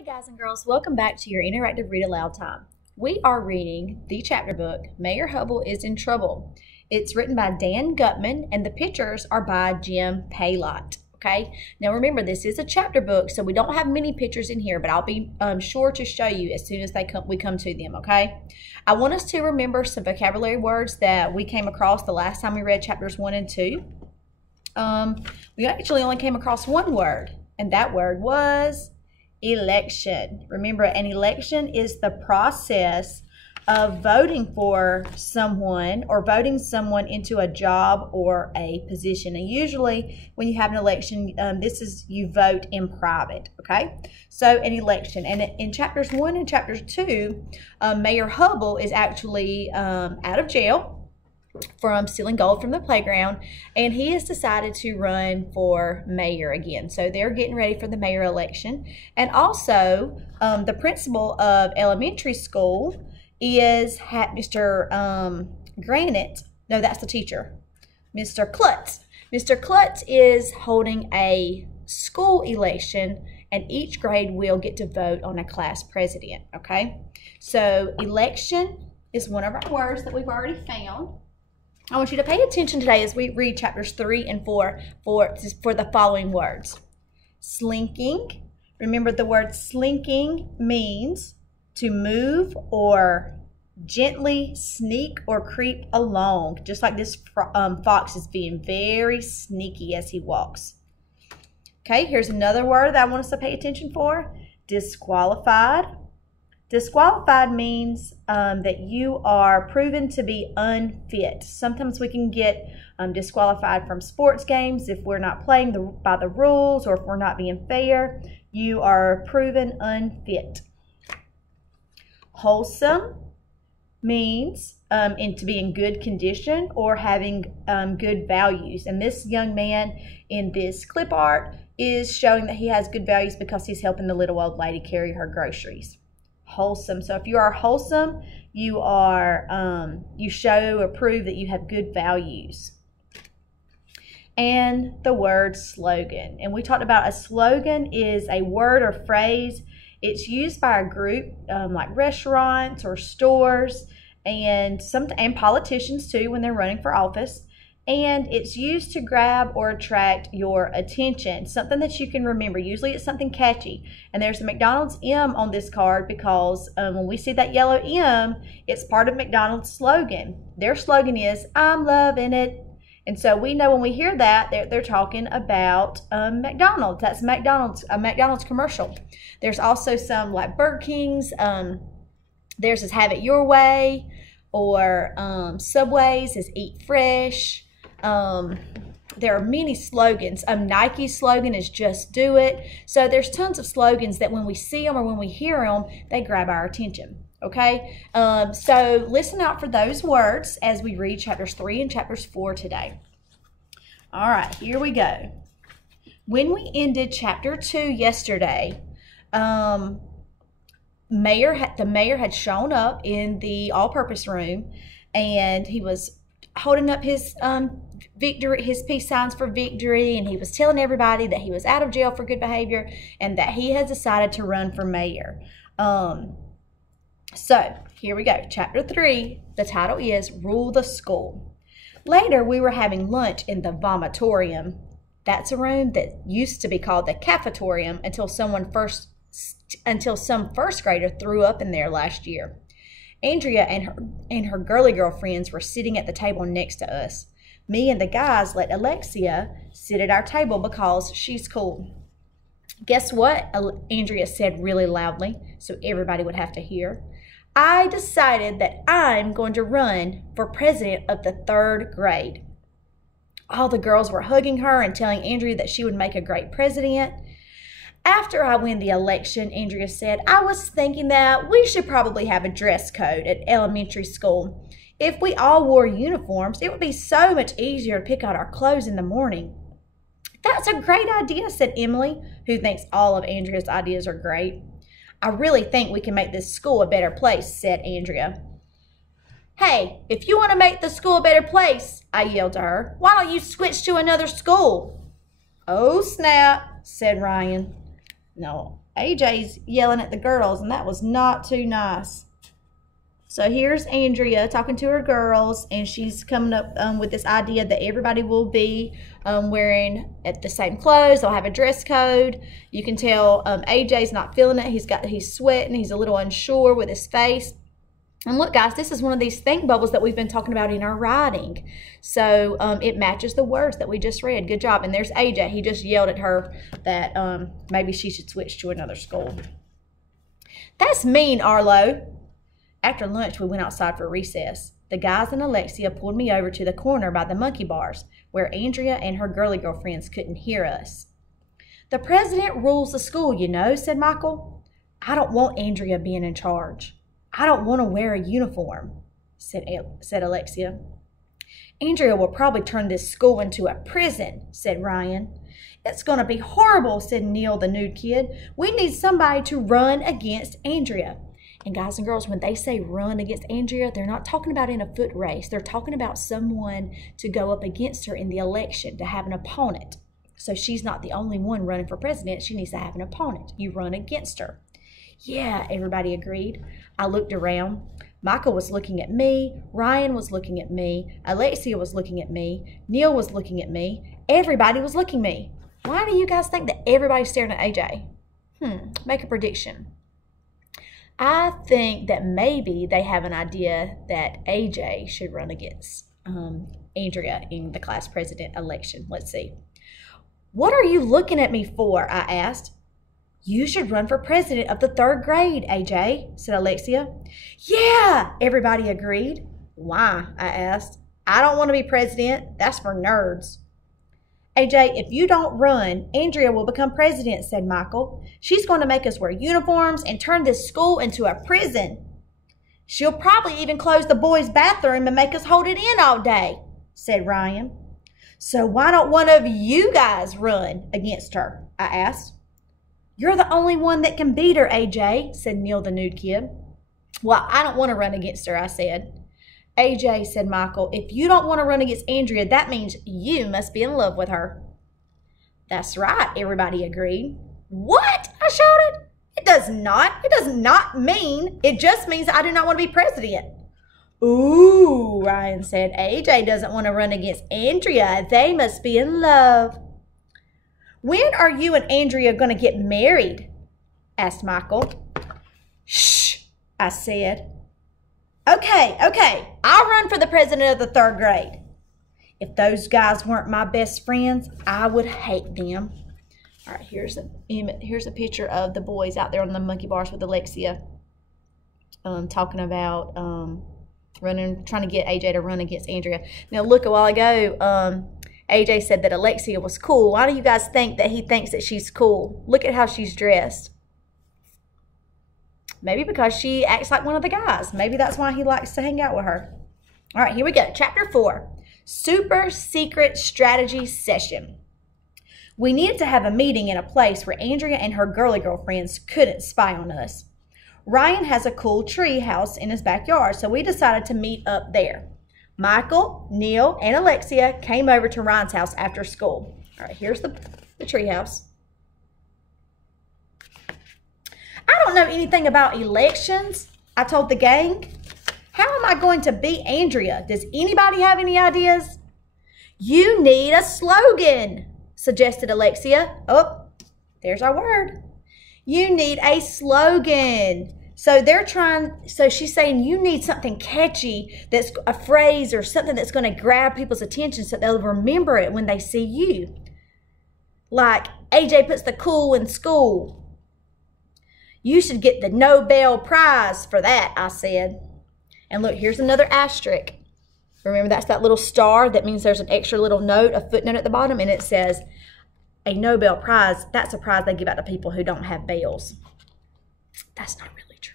Hey guys and girls, welcome back to your interactive read aloud time. We are reading the chapter book, Mayor Hubble is in Trouble. It's written by Dan Gutman and the pictures are by Jim Paylott. Okay, now remember this is a chapter book, so we don't have many pictures in here, but I'll be sure to show you as soon as we come to them, okay? I want us to remember some vocabulary words that we came across the last time we read chapters 1 and 2. We actually only came across one word, and that word was election. Remember, an election is the process of voting for someone or voting someone into a job or a position. And usually when you have an election, you vote in private, okay? So an election. And in chapters 1 and chapters 2, Mayor Hubble is actually out of jail from stealing gold from the playground, and he has decided to run for mayor again. So they're getting ready for the mayor election. And also the principal of elementary school is Mr. Granite. No, that's the teacher. Mr. Klutz. Mr. Klutz is holding a school election, and each grade will get to vote on a class president, okay? So election is one of our words that we've already found. I want you to pay attention today as we read chapters 3 and 4 for the following words. Slinking. Remember, the word slinking means to move or gently sneak or creep along, just like this fox is being very sneaky as he walks. Okay, here's another word that I want us to pay attention for. Disqualified. Disqualified means that you are proven to be unfit. Sometimes we can get disqualified from sports games if we're not playing by the rules or if we're not being fair. You are proven unfit. Wholesome means to be in good condition or having good values. And this young man in this clip art is showing that he has good values because he's helping the little old lady carry her groceries. Wholesome. So if you are wholesome, you show or prove that you have good values. And the word slogan. And we talked about a slogan is a word or phrase. It's used by a group like restaurants or stores and politicians too when they're running for office. And it's used to grab or attract your attention, something that you can remember. Usually it's something catchy. And there's a McDonald's M on this card because when we see that yellow M, it's part of McDonald's slogan. Their slogan is, I'm loving it. And so we know when we hear that, they're talking about McDonald's. That's a McDonald's commercial. There's also some like Burger King's. Theirs is Have It Your Way. Or Subway's is Eat Fresh. There are many slogans. Nike's slogan is Just Do It. So there's tons of slogans that when we see them or when we hear them, they grab our attention. Okay, so listen out for those words as we read chapters 3 and chapters 4 today. All right, here we go. When we ended chapter 2 yesterday, the mayor had shown up in the all-purpose room, and he was holding up his peace signs for victory, and he was telling everybody that he was out of jail for good behavior and that he had decided to run for mayor. So here we go. Chapter 3, the title is Rule the School. Later, we were having lunch in the vomitorium. That's a room that used to be called the cafetorium until some first grader threw up in there last year. Andrea and her girly girlfriends were sitting at the table next to us. Me and the guys let Alexia sit at our table because she's cool. Guess what? Andrea said really loudly so everybody would have to hear. I decided that I'm going to run for president of the 3rd grade. All the girls were hugging her and telling Andrea that she would make a great president. After I win the election, Andrea said, I was thinking that we should probably have a dress code at elementary school. If we all wore uniforms, it would be so much easier to pick out our clothes in the morning. That's a great idea, said Emily, who thinks all of Andrea's ideas are great. I really think we can make this school a better place, said Andrea. Hey, if you want to make the school a better place, I yelled to her, why don't you switch to another school? Oh, snap, said Ryan. No, AJ's yelling at the girls, and that was not too nice. So here's Andrea talking to her girls, and she's coming up with this idea that everybody will be wearing the same clothes. They'll have a dress code. You can tell AJ's not feeling it. He's sweating. He's a little unsure with his face. And look, guys, this is one of these think bubbles that we've been talking about in our writing. So it matches the words that we just read. Good job. And there's AJ. He just yelled at her that maybe she should switch to another school. That's mean, Arlo. After lunch, we went outside for recess. The guys and Alexia pulled me over to the corner by the monkey bars, where Andrea and her girly girlfriends couldn't hear us. The president rules the school, you know, said Michael. I don't want Andrea being in charge. I don't want to wear a uniform, said Alexia. Andrea will probably turn this school into a prison, said Ryan. It's going to be horrible, said Neil, the nude kid. We need somebody to run against Andrea. And guys and girls, when they say run against Andrea, they're not talking about in a foot race. They're talking about someone to go up against her in the election, to have an opponent. So she's not the only one running for president. She needs to have an opponent. You run against her. Yeah, everybody agreed. I looked around. Michael was looking at me. Ryan was looking at me. Alexia was looking at me. Neil was looking at me. Everybody was looking at me. Why do you guys think that everybody's staring at AJ? Make a prediction. I think that maybe they have an idea that AJ should run against Andrea in the class president election. Let's see. What are you looking at me for? I asked. You should run for president of the 3rd grade, AJ, said Alexia. Yeah, everybody agreed. Why? I asked. I don't want to be president. That's for nerds. AJ, if you don't run, Andrea will become president, said Michael. She's going to make us wear uniforms and turn this school into a prison. She'll probably even close the boys' bathroom and make us hold it in all day, said Ryan. So why don't one of you guys run against her? I asked. You're the only one that can beat her, AJ, said Neil, the nude kid. Well, I don't want to run against her, I said. AJ, said Michael, if you don't want to run against Andrea, that means you must be in love with her. That's right, everybody agreed. What? I shouted. It does not. It does not mean. It just means I do not want to be president. Ooh, Ryan said, AJ doesn't want to run against Andrea. They must be in love. When are you and Andrea going to get married? Asked Michael. Shh, I said. Okay, I'll run for the president of the 3rd grade. If those guys weren't my best friends, I would hate them. All right, here's a picture of the boys out there on the monkey bars with Alexia, talking about trying to get AJ to run against Andrea. Now, look, a while ago, AJ said that Alexia was cool. Why do you guys think that he thinks that she's cool? Look at how she's dressed. Maybe because she acts like one of the guys. Maybe that's why he likes to hang out with her. All right, here we go. Chapter 4, Super Secret Strategy Session. We needed to have a meeting in a place where Andrea and her girly girlfriends couldn't spy on us. Ryan has a cool tree house in his backyard, so we decided to meet up there. Michael, Neil, and Alexia came over to Ryan's house after school. All right, here's the tree house. I don't know anything about elections, I told the gang. How am I going to beat Andrea? Does anybody have any ideas? You need a slogan, suggested Alexia. Oh, there's our word. You need a slogan. So she's saying you need something catchy, that's a phrase or something that's going to grab people's attention so they'll remember it when they see you. Like, AJ puts the cool in school. You should get the Nobel Prize for that, I said. And look, here's another asterisk. Remember, that's that little star that means there's an extra little note, a footnote at the bottom, and it says a Nobel Prize. That's a prize they give out to people who don't have bells. That's not really true.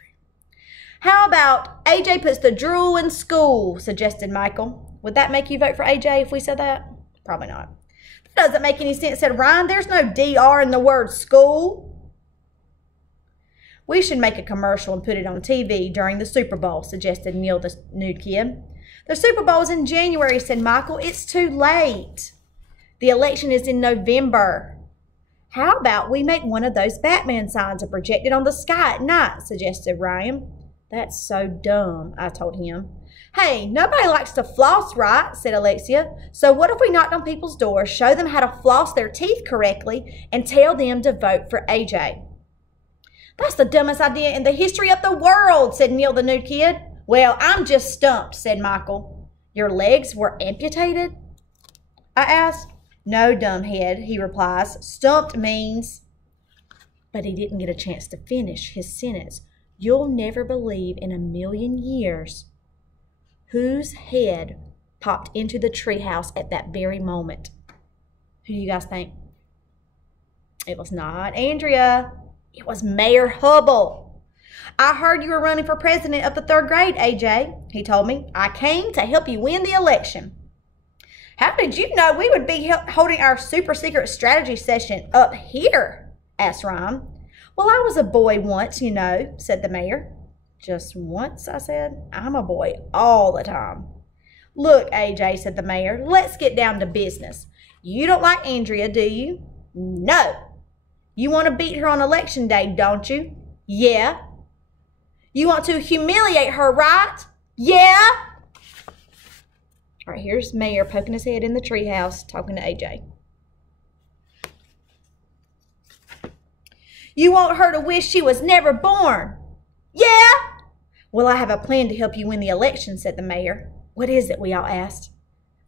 How about AJ puts the drool in school, suggested Michael. Would that make you vote for AJ if we said that? Probably not. That doesn't make any sense, said Ryan. There's no DR in the word school. We should make a commercial and put it on TV during the Super Bowl, suggested Neil, the nude kid. The Super Bowl's in January, said Michael. It's too late. The election is in November. How about we make one of those Batman signs and project it on the sky at night, suggested Ryan. That's so dumb, I told him. Hey, nobody likes to floss, right? Said Alexia. So what if we knocked on people's doors, show them how to floss their teeth correctly, and tell them to vote for AJ? That's the dumbest idea in the history of the world, said Neil the nude kid. Well, I'm just stumped, said Michael. Your legs were amputated? I asked. No, dumbhead, he replies. Stumped means... But he didn't get a chance to finish his sentence. You'll never believe in a million years whose head popped into the treehouse at that very moment. Who do you guys think? It was not Andrea. It was Mayor Hubble. I heard you were running for president of the 3rd grade, AJ, he told me. I came to help you win the election. How did you know we would be holding our super secret strategy session up here? Asked Ryan. Well, I was a boy once, you know, said the mayor. Just once, I said. I'm a boy all the time. Look, AJ, said the mayor, let's get down to business. You don't like Andrea, do you? No. You want to beat her on election day, don't you? Yeah. You want to humiliate her, right? Yeah. All right, here's Mayor poking his head in the treehouse, talking to AJ. You want her to wish she was never born? Yeah. Well, I have a plan to help you win the election, said the mayor. What is it? We all asked.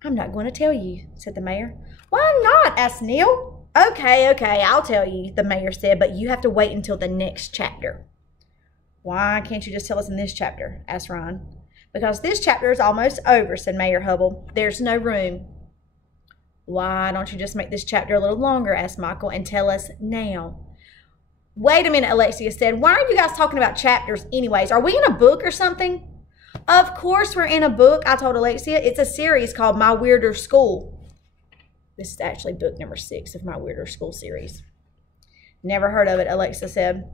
I'm not going to tell you, said the mayor. Why not? Asked Neil. Okay, I'll tell you, the mayor said, but you have to wait until the next chapter. Why can't you just tell us in this chapter? Asked Ron. Because this chapter is almost over, said Mayor Hubble. There's no room. Why don't you just make this chapter a little longer? Asked Michael, and tell us now. Wait a minute, Alexia said. Why are you guys talking about chapters anyways? Are we in a book or something? Of course we're in a book, I told Alexia. It's a series called My Weirder School. This is actually book number 6 of My Weirder School series. Never heard of it, Alexa said.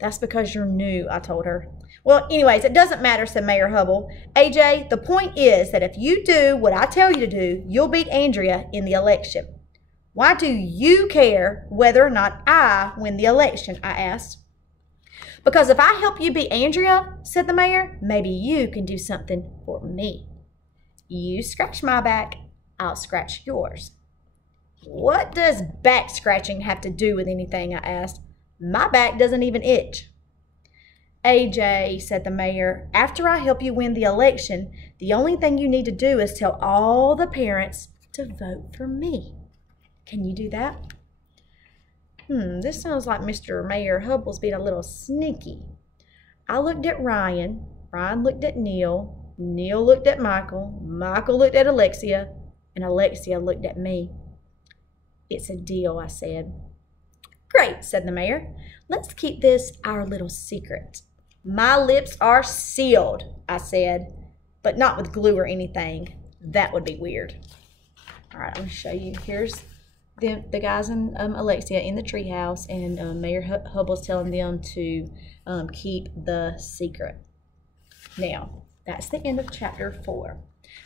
That's because you're new, I told her. Well, anyways, it doesn't matter, said Mayor Hubble. AJ, the point is that if you do what I tell you to do, you'll beat Andrea in the election. Why do you care whether or not I win the election? I asked. Because if I help you beat Andrea, said the mayor, maybe you can do something for me. You scratch my back, I'll scratch yours. What does back scratching have to do with anything? I asked. My back doesn't even itch. AJ, said the mayor, after I help you win the election, the only thing you need to do is tell all the parents to vote for me. Can you do that? This sounds like Mr. Mayor Hubble's being a little sneaky. I looked at Ryan. Ryan looked at Neil. Neil looked at Michael. Michael looked at Alexia. And Alexia looked at me. It's a deal, I said. Great, said the mayor. Let's keep this our little secret. My lips are sealed, I said, but not with glue or anything. That would be weird. All right, I'm going to show you. Here's the guys and Alexia in the treehouse, and Mayor Hubble's telling them to keep the secret. Now, that's the end of chapter 4.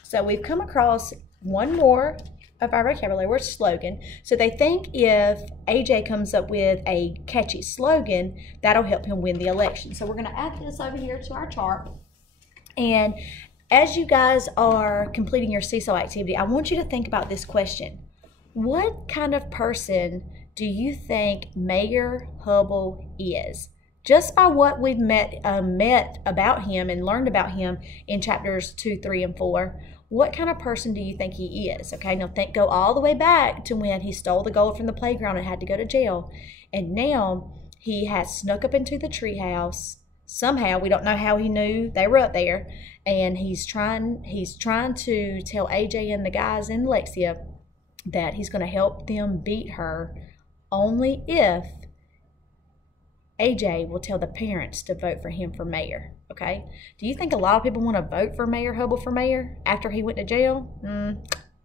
So we've come across one more of our vocabulary word, slogan. So they think if AJ comes up with a catchy slogan, that'll help him win the election. So we're going to add this over here to our chart. And as you guys are completing your seesaw activity, I want you to think about this question. What kind of person do you think Mayor Hubble is? Just by what we've met about him and learned about him in chapters 2, 3, and 4, what kind of person do you think he is? Okay, now go all the way back to when he stole the gold from the playground and had to go to jail. And now he has snuck up into the treehouse. Somehow, we don't know how he knew they were up there. And he's trying to tell AJ and the guys in Alexia that he's going to help them beat her only if AJ will tell the parents to vote for him for mayor, okay? Do you think a lot of people want to vote for Mayor Hubble for mayor after he went to jail?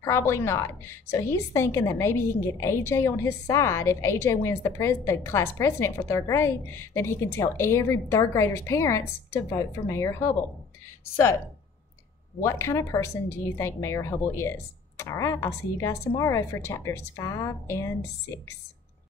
Probably not. So he's thinking that maybe he can get AJ on his side. If AJ wins the class president for 3rd grade, then he can tell every 3rd grader's parents to vote for Mayor Hubble. So what kind of person do you think Mayor Hubble is? All right, I'll see you guys tomorrow for chapters 5 and 6.